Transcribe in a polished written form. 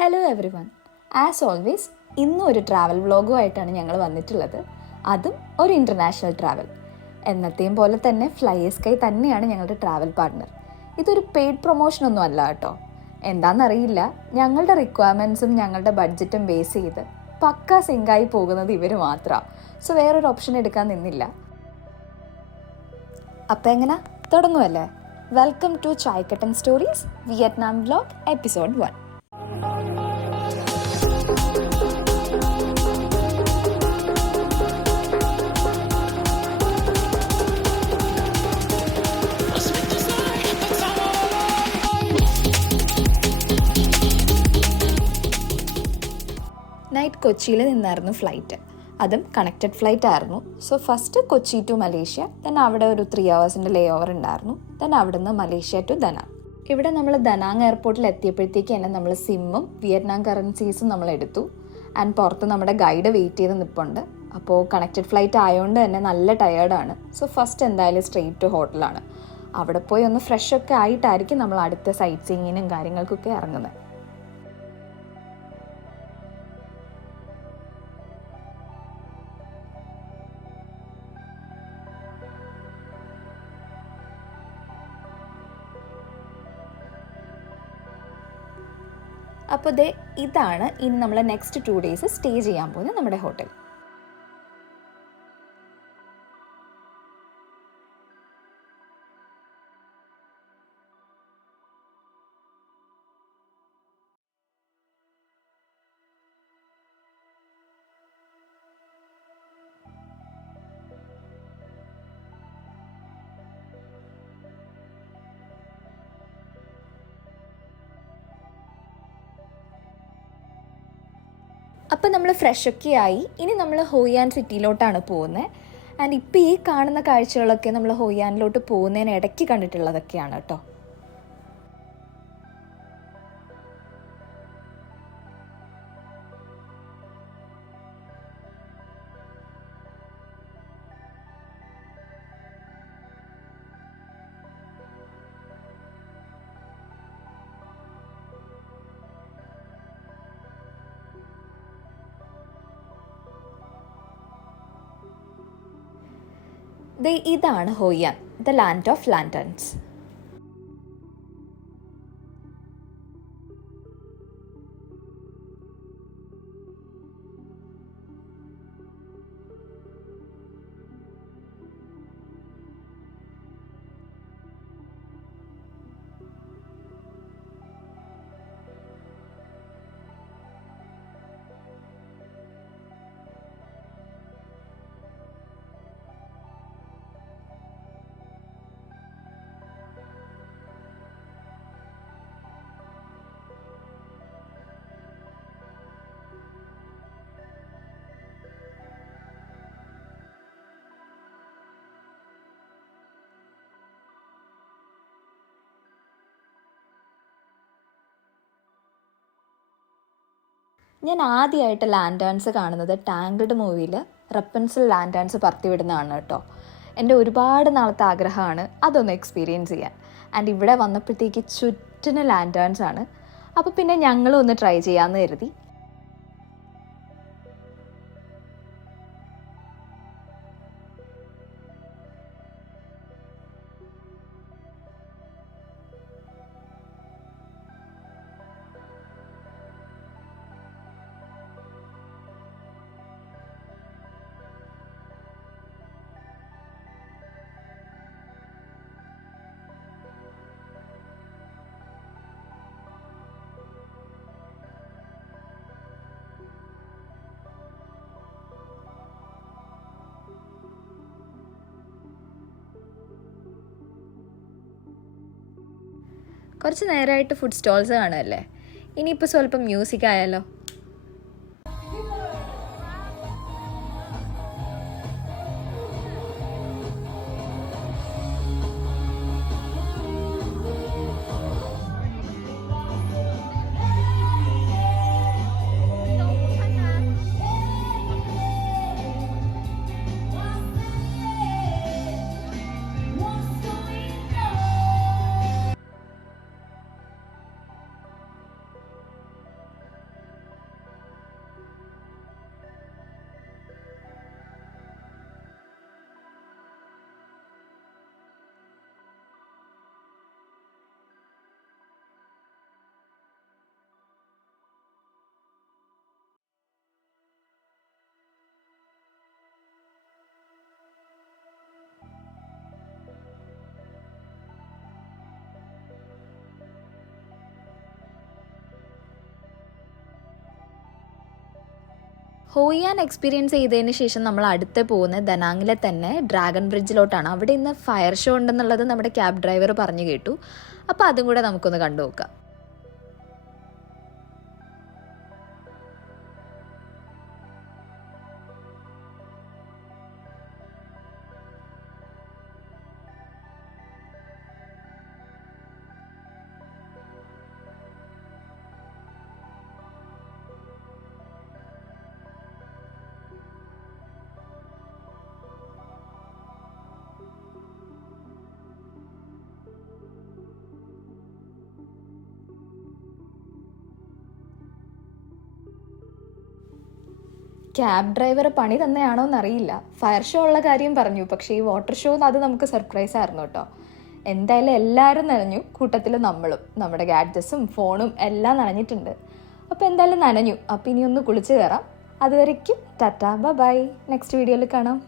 Hello every one. As always ഇന്നും ഒരു travel വ്ളോഗുമായിട്ടാണ് ഞങ്ങൾ വന്നിട്ടുള്ളത്. അതും ഒരു ഇൻ്റർനാഷണൽ ട്രാവൽ. എന്നത്തെയും പോലെ തന്നെ ഫ്ലൈ സ്കൈ തന്നെയാണ് ഞങ്ങളുടെ ട്രാവൽ പാർട്ട്ണർ. ഇതൊരു പെയ്ഡ് പ്രൊമോഷനൊന്നും അല്ല കേട്ടോ. എന്താണെന്നറിയില്ല, ഞങ്ങളുടെ റിക്വയർമെൻറ്റ്സും ഞങ്ങളുടെ ബഡ്ജറ്റും ബേസ് ചെയ്ത് പക്ക സിങ്കായി പോകുന്നത് ഇവർ മാത്രമാണ്. സോ വേറൊരു ഓപ്ഷൻ എടുക്കാൻ നിന്നില്ല. അപ്പം എങ്ങനെ തുടങ്ങുമല്ലേ? Welcome to Chaikkattan stories Vietnam vlog episode 1. Night കൊച്ചിയിൽ നിന്നായിരുന്നു ഫ്ലൈറ്റ്. അതും കണക്റ്റഡ് ഫ്ലൈറ്റ് ആയിരുന്നു. So first Kochi to Malaysia, then അവിടെ ഒരു 3 hours ലേ ഓവർ ഉണ്ടായിരുന്നു. ദെൻ അവിടെ നിന്ന് മലേഷ്യ ടു ദനാങ്. ഇവിടെ നമ്മൾ ദനാങ് എയർപോർട്ടിൽ എത്തിയപ്പോഴത്തേക്ക് തന്നെ നമ്മൾ സിമ്മും വിയറ്റ്നാം കറൻസീസും നമ്മൾ എടുത്തു. ആൻഡ് പുറത്ത് നമ്മുടെ ഗൈഡ് വെയിറ്റ് ചെയ്ത് നിൽപ്പുണ്ട്. അപ്പോൾ കണക്റ്റഡ് ഫ്ലൈറ്റ് ആയതുകൊണ്ട് തന്നെ നല്ല ടയേർഡാണ്. സോ ഫസ്റ്റ് എന്തായാലും സ്ട്രെയിറ്റ് ടു ഹോട്ടലാണ്. അവിടെ പോയി ഒന്ന് ഫ്രഷ് ഒക്കെ ആയിട്ടായിരിക്കും നമ്മൾ അടുത്ത സൈറ്റ് സീയിങ്ങിനും കാര്യങ്ങൾക്കൊക്കെ ഇറങ്ങുന്നത്. അപ്പോൾ ഇതാണ് ഇനി നമ്മൾ നെക്സ്റ്റ് 2 days സ്റ്റേ ചെയ്യാൻ പോകുന്നത് നമ്മുടെ ഹോട്ടൽ. അപ്പോൾ നമ്മൾ ഫ്രഷൊക്കെ ആയി. ഇനി നമ്മൾ ഹോയാൻ സിറ്റിയിലോട്ടാണ് പോകുന്നത്. ആൻഡ് ഇപ്പോൾ ഈ കാണുന്ന കാഴ്ചകളൊക്കെ നമ്മൾ ഹോയാനിലോട്ട് പോകുന്നതിന് ഇടയ്ക്ക് കണ്ടിട്ടുള്ളതൊക്കെയാണ് കേട്ടോ. ഇതാണ് ഹോയാൻ, ദ ലാൻഡ് ഓഫ് ലാൻറ്റേൺസ്. ഞാൻ ആദ്യമായിട്ട് ലാൻറ്റേൺസ് കാണുന്നത് ടാങ്കിൾഡ് മൂവിയിൽ റപ്പൻസിൽ ലാൻറ്റേൺസ് പറത്തിവിടുന്നതാണ് കേട്ടോ. എൻ്റെ ഒരുപാട് നാളത്തെ ആഗ്രഹമാണ് അതൊന്ന് എക്സ്പീരിയൻസ് ചെയ്യാൻ. ആൻഡ് ഇവിടെ വന്നപ്പോഴത്തേക്ക് ചുറ്റിന് ലാൻറ്റേൺസ് ആണ്. അപ്പോൾ പിന്നെ ഞങ്ങളും ഒന്ന് ട്രൈ ചെയ്യാമെന്ന് കരുതി. കുറച്ച് നേരമായിട്ട് ഫുഡ് സ്റ്റോൾസ് കാണുമല്ലേ. ഇനിയിപ്പോൾ സ്വല്പം മ്യൂസിക് ആയാലോ. ഹോയിയാൻ എക്സ്പീരിയൻസ് ചെയ്തതിന് ശേഷം നമ്മൾ അടുത്ത് പോകുന്നത് ദനാങ്ങിലെ തന്നെ ഡ്രാഗൺ ബ്രിഡ്ജിലോട്ടാണ്. അവിടെ ഇന്ന് ഫയർ ഷോ ഉണ്ടെന്നുള്ളത് നമ്മുടെ ക്യാബ് ഡ്രൈവർ പറഞ്ഞു കേട്ടു. അപ്പോൾ അതും കൂടെ നമുക്കൊന്ന് കണ്ടു നോക്കാം. ക്യാബ് ഡ്രൈവർ പണി തന്നെയാണോ എന്നറിയില്ല. ഫയർ ഷോ ഉള്ള കാര്യം പറഞ്ഞു, പക്ഷേ ഈ വാട്ടർ ഷോ അത് നമുക്ക് സർപ്രൈസ് ആയിരുന്നു കേട്ടോ. എന്തായാലും എല്ലാവരും നനഞ്ഞു, കൂട്ടത്തിൽ നമ്മളും. നമ്മുടെ ഗാഡ്ജറ്റ്സും ഫോണും എല്ലാം നനഞ്ഞിട്ടുണ്ട്. അപ്പോൾ എന്തായാലും നനഞ്ഞു. അപ്പോൾ ഇനി ഒന്ന് കുളിച്ച് കയറാം. അതുവരയ്ക്കും ടാറ്റാ ബൈ. നെക്സ്റ്റ് വീഡിയോയിൽ കാണാം.